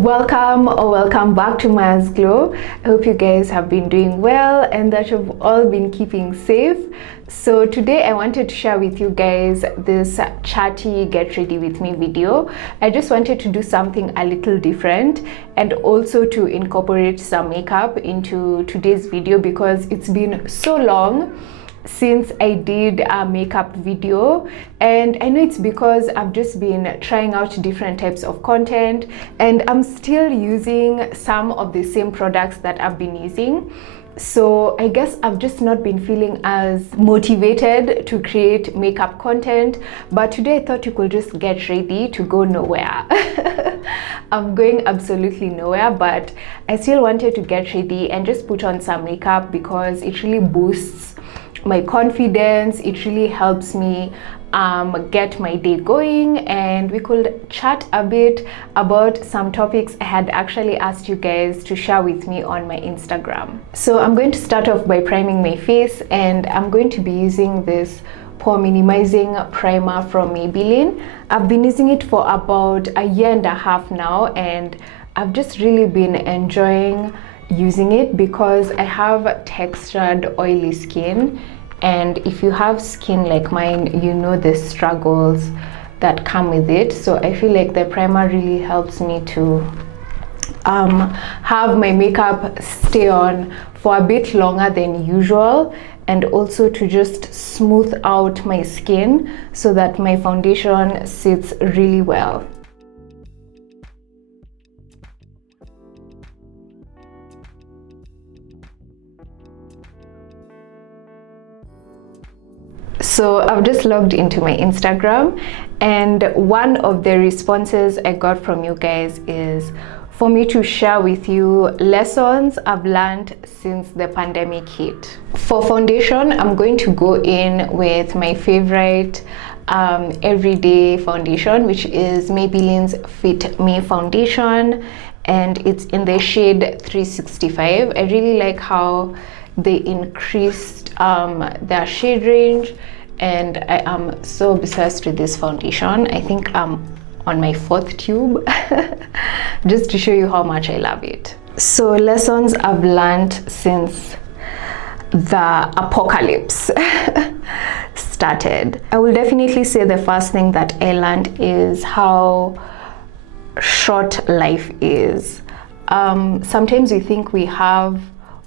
Welcome or welcome back to Maya's Glow. I hope you guys have been doing well and that you've all been keeping safe. So today I wanted to share with you guys this Chatty get ready with me video. I just wanted to do something a little different and also to incorporate some makeup into today's video because it's been so long since I did a makeup video, and I know it's because I've just been trying out different types of content and I'm still using some of the same products that I've been using. So I guess I've just not been feeling as motivated to create makeup content, but today I thought you could just get ready to go nowhere. I'm going absolutely nowhere, but I still wanted to get ready and just put on some makeup because it really boosts my confidence. It really helps me get my day going, and we could chat a bit about some topics I had actually asked you guys to share with me on my Instagram. So I'm going to start off by priming my face, and I'm going to be using this pore minimizing primer from Maybelline. I've been using it for about a year and a half now, and I've just really been enjoying using it because I have textured oily skin, and if you have skin like mine, you know the struggles that come with it. So I feel like the primer really helps me to have my makeup stay on for a bit longer than usual, and also to just smooth out my skin so that my foundation sits really well. So I've just logged into my Instagram, and one of the responses I got from you guys is for me to share with you lessons I've learned since the pandemic hit. For foundation, I'm going to go in with my favorite everyday foundation, which is Maybelline's Fit Me foundation, and it's in the shade 365. I really like how they increased their shade range, and I am so obsessed with this foundation. I think I'm on my 4th tube just to show you how much I love it. So lessons I've learned since the apocalypse started. I will definitely say the first thing that I learned is how short life is. Sometimes we think we have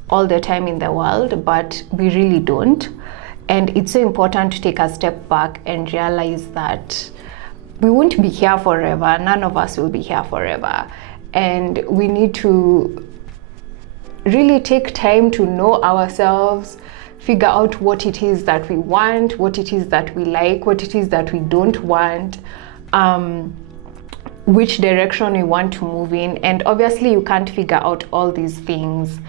all the time in the world, but we really don't. And it's so important to take a step back and realize that we won't be here forever. None of us will be here forever. And we need to really take time to know ourselves, figure out what it is that we want, what it is that we like, what it is that we don't want, which direction we want to move in. And obviously you can't figure out all these things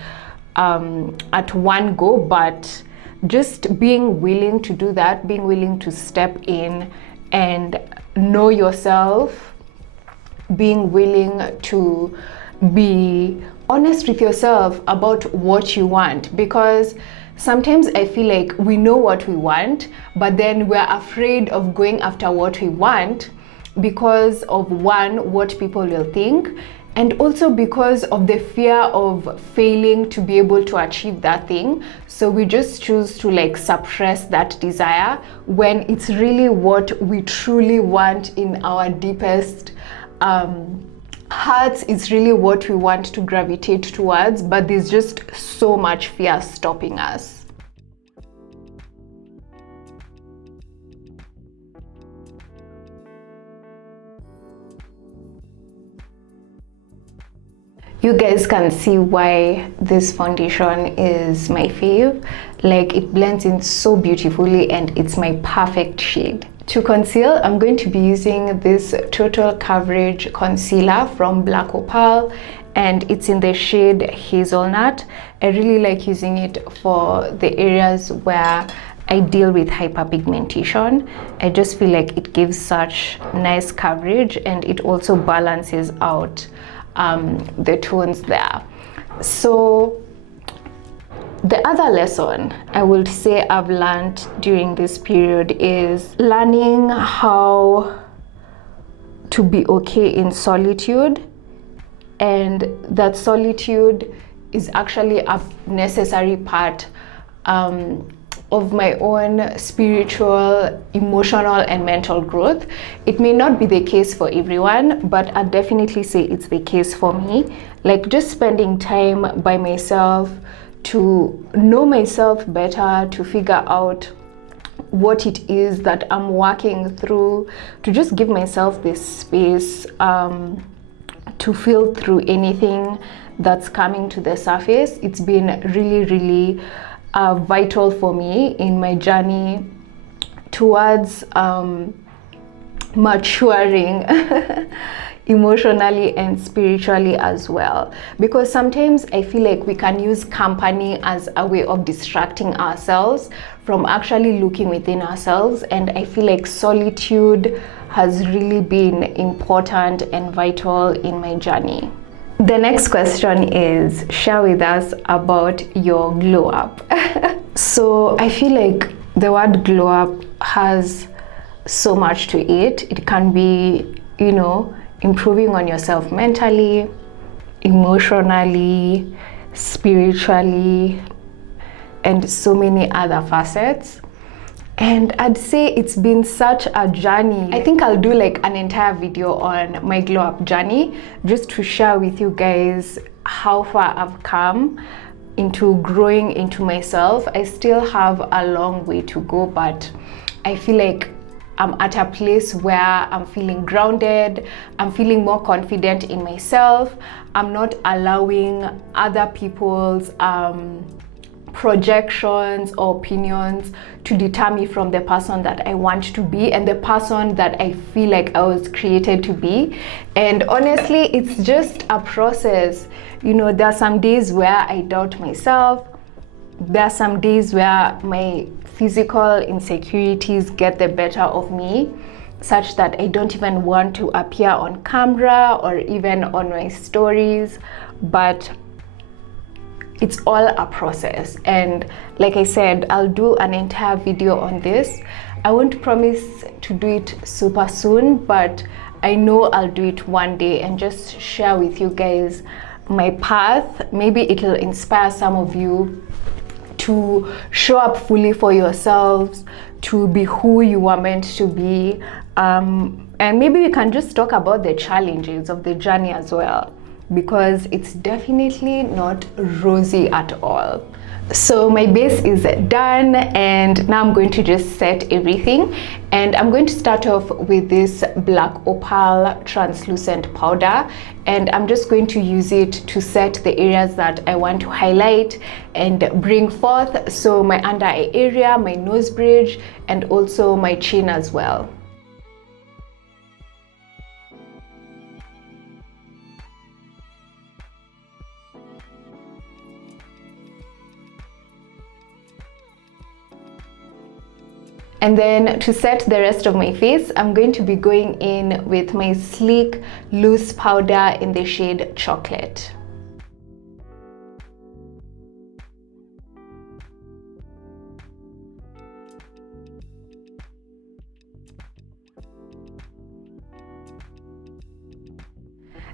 at one go, but just being willing to do that, being willing to step in and know yourself, being willing to be honest with yourself about what you want, because sometimes I feel like we know what we want, but then we're afraid of going after what we want because of, one, what people will think, and also because of the fear of failing to be able to achieve that thing. So we just choose to suppress that desire when it's really what we truly want in our deepest hearts. It's really what we want to gravitate towards, but there's just so much fear stopping us. You guys can see why this foundation is my fave. It blends in so beautifully and it's my perfect shade. To conceal, I'm going to be using this Total Coverage Concealer from Black Opal, and it's in the shade Hazelnut. I really like using it for the areas where I deal with hyperpigmentation. I just feel like it gives such nice coverage, and it also balances out the tones there. So the other lesson I would say I've learned during this period is learning how to be okay in solitude and that solitude is actually a necessary part of my own spiritual, emotional, and mental growth. It may not be the case for everyone, but I definitely say it's the case for me. Like just spending time by myself to know myself better, to figure out what it is that I'm working through, to just give myself this space to feel through anything that's coming to the surface. It's been really vital for me in my journey towards maturing emotionally and spiritually as well, because sometimes I feel like we can use company as a way of distracting ourselves from actually looking within ourselves, and I feel like solitude has really been important and vital in my journey. The next question is, share with us about your glow up. So I feel like the word glow up has so much to it. It can be, you know, improving on yourself mentally, emotionally, spiritually, and so many other facets. And I'd say it's been such a journey. I think I'll do like an entire video on my glow up journey, just to share with you guys how far I've come into growing into myself. I still have a long way to go, but I feel like I'm at a place where I'm feeling grounded, I'm feeling more confident in myself. I'm not allowing other people's projections or opinions to deter me from the person that I want to be and the person that I feel like I was created to be. And honestly, it's just a process. You know, there are some days where I doubt myself. There are some days where my physical insecurities get the better of me, such that I don't even want to appear on camera or even on my stories. But it's all a process, and like I said, I'll do an entire video on this. I won't promise to do it super soon, but I know I'll do it one day and just share with you guys my path. Maybe it'll inspire some of you to show up fully for yourselves, to be who you are meant to be, and maybe we can just talk about the challenges of the journey as well, because it's definitely not rosy at all. So my base is done, and now I'm going to just set everything, and I'm going to start off with this black opal translucent powder, and I'm just going to use it to set the areas that I want to highlight and bring forth. So my under eye area, my nose bridge, and also my chin as well. And then to set the rest of my face, I'm going to be going in with my sleek loose powder in the shade Chocolate.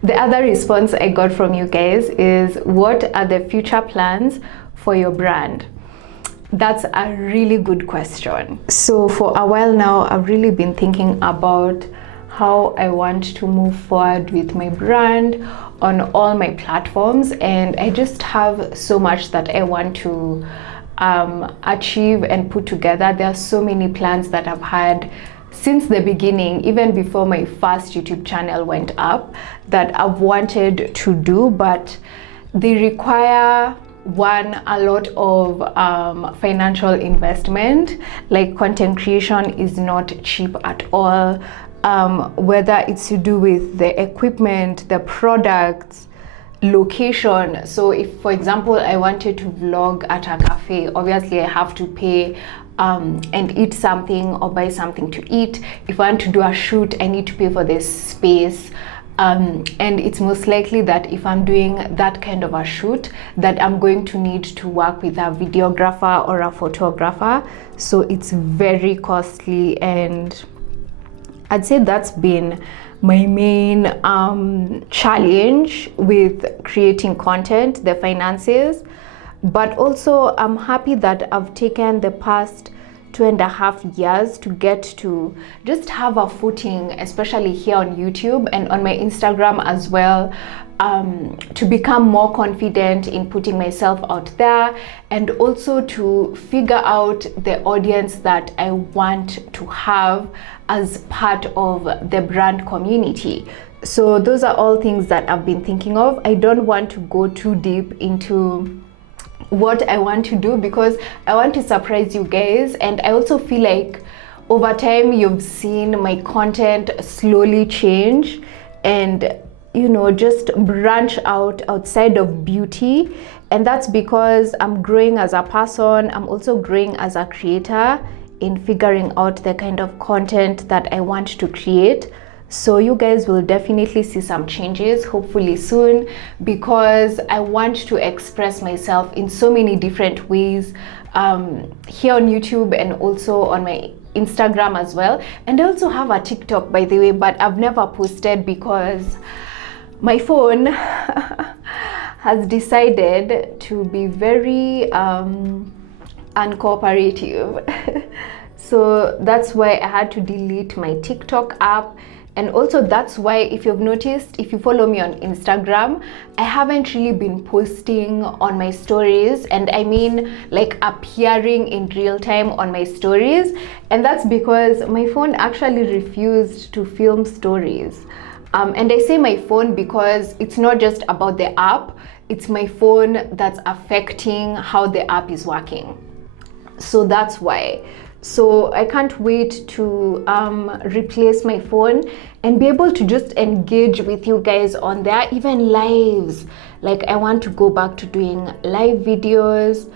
The other response I got from you guys is, what are the future plans for your brand? That's a really good question. So for a while now, I've really been thinking about how I want to move forward with my brand on all my platforms, and I just have so much that I want to achieve and put together. There are so many plans that I've had since the beginning, even before my first YouTube channel went up, that I've wanted to do, but they require a lot of financial investment. Like, content creation is not cheap at all, whether it's to do with the equipment, the products, location. So if, for example, I wanted to vlog at a cafe, obviously I have to pay and eat something or buy something to eat. If I want to do a shoot, I need to pay for this space. And it's most likely that if I'm doing that kind of a shoot, that I'm going to need to work with a videographer or a photographer. So it's very costly, and I'd say that's been my main challenge with creating content, the finances. But also I'm happy that I've taken the past 2.5 years to get to just have a footing, especially here on YouTube and on my Instagram as well, to become more confident in putting myself out there, and also to figure out the audience that I want to have as part of the brand community. So those are all things that I've been thinking of. I don't want to go too deep into what I want to do because I want to surprise you guys, and I also feel like over time you've seen my content slowly change and, you know, just branch out outside of beauty. And that's because I'm growing as a person. I'm also growing as a creator in figuring out the kind of content that I want to create. So you guys will definitely see some changes hopefully soon, because I want to express myself in so many different ways here on YouTube and also on my Instagram as well. And I also have a TikTok, by the way, but I've never posted because my phone has decided to be very uncooperative. So that's why I had to delete my TikTok app. And also that's why, if you've noticed, if you follow me on Instagram, I haven't really been posting on my stories, and I mean like appearing in real time on my stories. And that's because my phone actually refused to film stories. And I say my phone because it's not just about the app, it's my phone that's affecting how the app is working. So that's why. So I can't wait to replace my phone and be able to just engage with you guys on there, even lives. Like I want to go back to doing live videos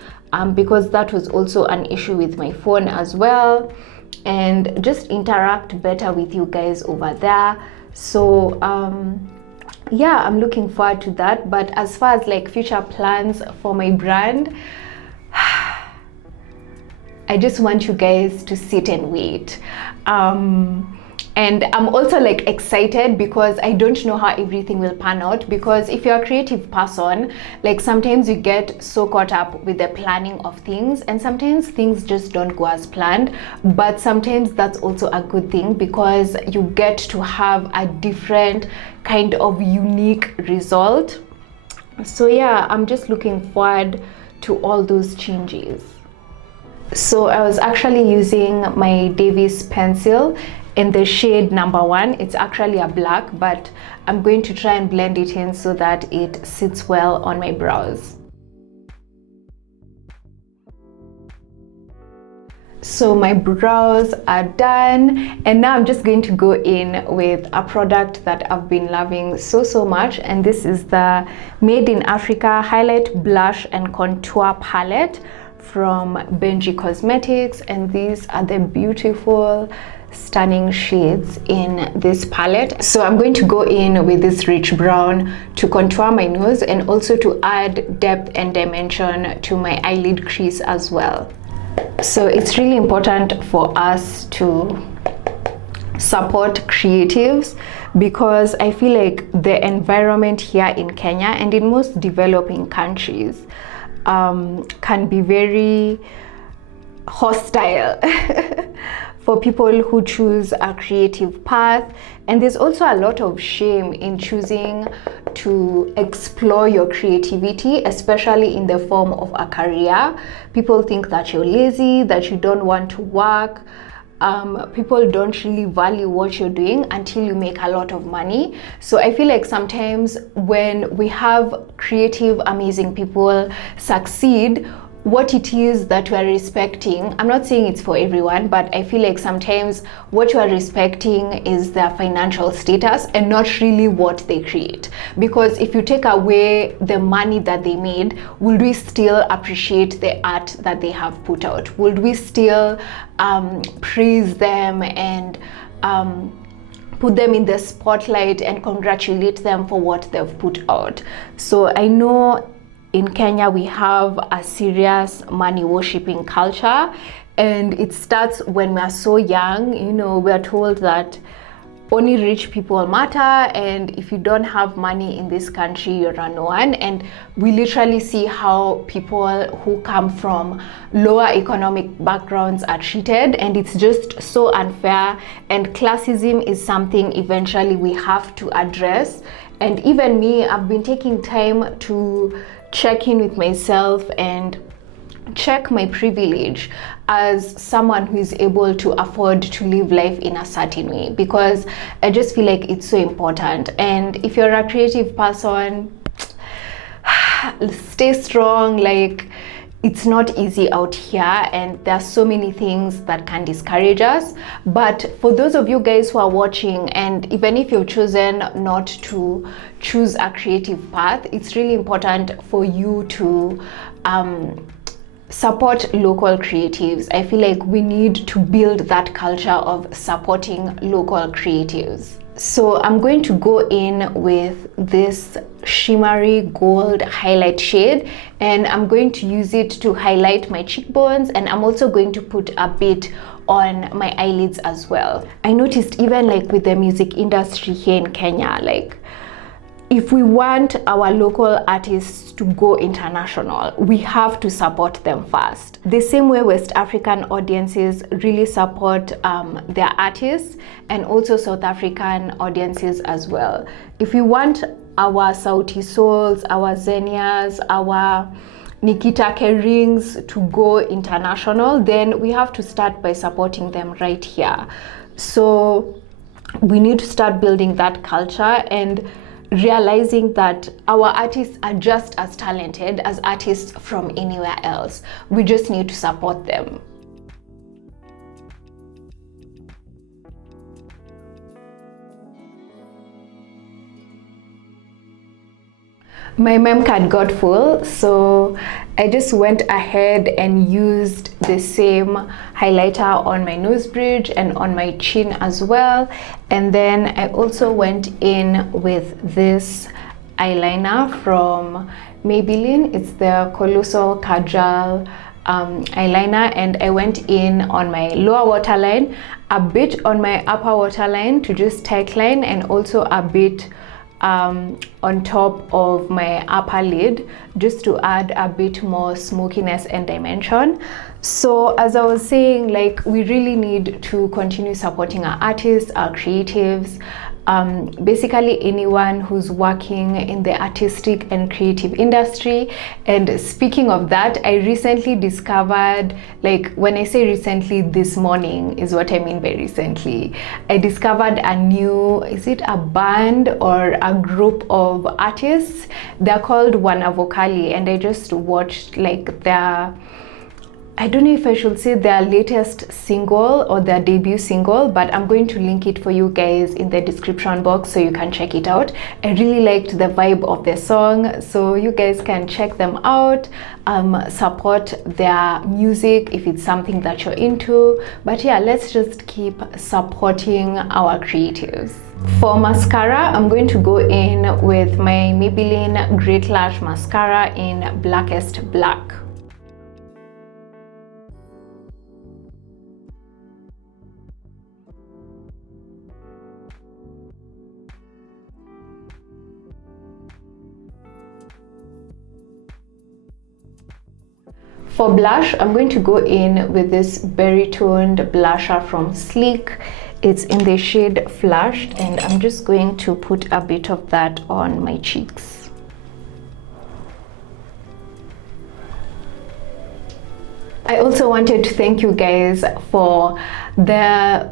because that was also an issue with my phone as well, and just interact better with you guys over there. So yeah, I'm looking forward to that. But as far as like future plans for my brand, I just want you guys to sit and wait. And I'm also like excited because I don't know how everything will pan out, because if you're a creative person, like sometimes you get so caught up with the planning of things, and sometimes things just don't go as planned. But sometimes that's also a good thing because you get to have a different kind of unique result. So yeah, I'm just looking forward to all those changes. So I was actually using my Davis pencil in the shade number 1. It's actually a black, but I'm going to try and blend it in so that it sits well on my brows. So my brows are done, and now I'm just going to go in with a product that I've been loving so much, and this is the Made in Africa Highlight Blush and Contour Palette from Benji Cosmetics. And these are the beautiful stunning shades in this palette. So I'm going to go in with this rich brown to contour my nose and also to add depth and dimension to my eyelid crease as well. So it's really important for us to support creatives, because I feel like the environment here in Kenya and in most developing countries can be very hostile for people who choose a creative path. And there's also a lot of shame in choosing to explore your creativity, especially in the form of a career. People think that you're lazy, that you don't want to work. People don't really value what you're doing until you make a lot of money. So I feel like sometimes when we have creative, amazing people succeed, what it is that we are respecting, I'm not saying it's for everyone, but I feel like sometimes what you are respecting is their financial status and not really what they create. Because if you take away the money that they made, would we still appreciate the art that they have put out? Would we still praise them and put them in the spotlight and congratulate them for what they've put out? So I know in Kenya we have a serious money worshipping culture, and it starts when we're so young. You know, we're told that only rich people matter, and if you don't have money in this country, you're a no one. And we literally see how people who come from lower economic backgrounds are treated, and it's just so unfair. And classism is something eventually we have to address. And even me, I've been taking time to check in with myself and check my privilege as someone who is able to afford to live life in a certain way, because I just feel like it's so important. And if you're a creative person, stay strong. Like, it's not easy out here, and there are so many things that can discourage us. But for those of you guys who are watching, and even if you've chosen not to choose a creative path, it's really important for you to support local creatives. I feel like we need to build that culture of supporting local creatives. So I'm going to go in with this shimmery gold highlight shade, and I'm going to use it to highlight my cheekbones, and I'm also going to put a bit on my eyelids as well. I noticed even like with the music industry here in Kenya, like if we want our local artists to go international, we have to support them first. The same way West African audiences really support their artists, and also South African audiences as well. If we want our Sauti Souls, our Zenias, our Nikita Kerings to go international, then we have to start by supporting them right here. So we need to start building that culture and realizing that our artists are just as talented as artists from anywhere else. We just need to support them. My mem card got full, so I just went ahead and used the same highlighter on my nose bridge and on my chin as well. And then I also went in with this eyeliner from Maybelline. It's the Colossal Kajal eyeliner, and I went in on my lower waterline, a bit on my upper waterline to just tightline, and also a bit on top of my upper lid, just to add a bit more smokiness and dimension. So as I was saying, like, we really need to continue supporting our artists, our creatives, basically anyone who's working in the artistic and creative industry. And speaking of that, I recently discovered, like, when I say recently, this morning is what I mean by recently, I discovered a new, is it a band or a group of artists? They're called Wanavokali, and I just watched like their, I don't know if I should say their latest single or their debut single, but I'm going to link it for you guys in the description box so you can check it out. I really liked the vibe of the song, so you guys can check them out, support their music if it's something that you're into. But yeah, let's just keep supporting our creatives. For mascara, I'm going to go in with my Maybelline Great Lash Mascara in Blackest Black. For blush, I'm going to go in with this berry toned blusher from Sleek. It's in the shade Flushed, and I'm just going to put a bit of that on my cheeks. I also wanted to thank you guys for the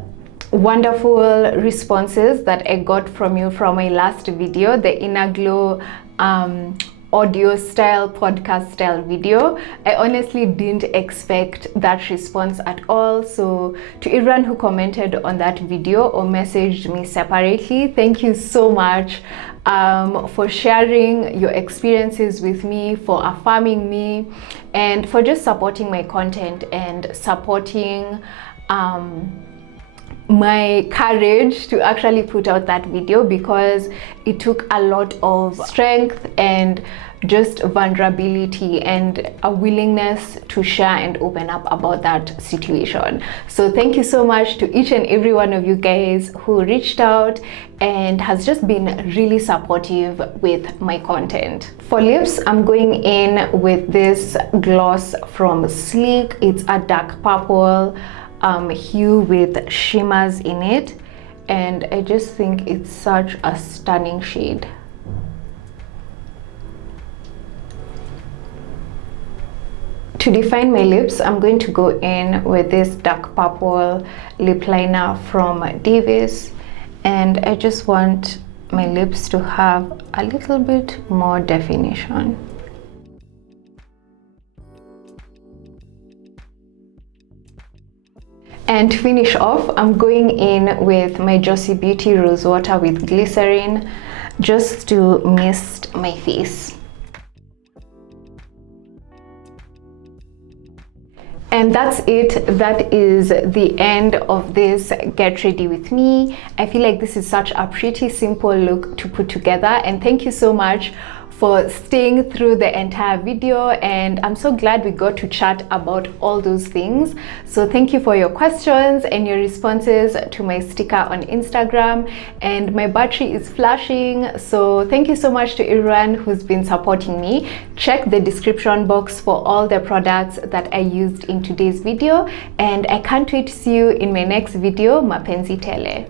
wonderful responses that I got from you from my last video, the Inner Glow audio style, podcast style video. I honestly didn't expect that response at all. So to everyone who commented on that video or messaged me separately, thank you so much for sharing your experiences with me, for affirming me, and for just supporting my content and supporting my courage to actually put out that video, because it took a lot of strength and just vulnerability and a willingness to share and open up about that situation. So thank you so much to each and every one of you guys who reached out and has just been really supportive with my content. For lips, I'm going in with this gloss from Sleek. It's a dark purple hue with shimmers in it, and I just think it's such a stunning shade. To define my lips, I'm going to go in with this dark purple lip liner from Davis, and I just want my lips to have a little bit more definition. And to finish off, I'm going in with my Josie Beauty Rose Water with glycerin, just to mist my face. And that's it. That is the end of this Get Ready With Me. I feel like this is such a pretty simple look to put together, and thank you so much for staying through the entire video, and I'm so glad we got to chat about all those things. So thank you for your questions and your responses to my sticker on Instagram, and my battery is flashing, so thank you so much to everyone who's been supporting me. Check the description box for all the products that I used in today's video, and I can't wait to see you in my next video. Mapenzi tele.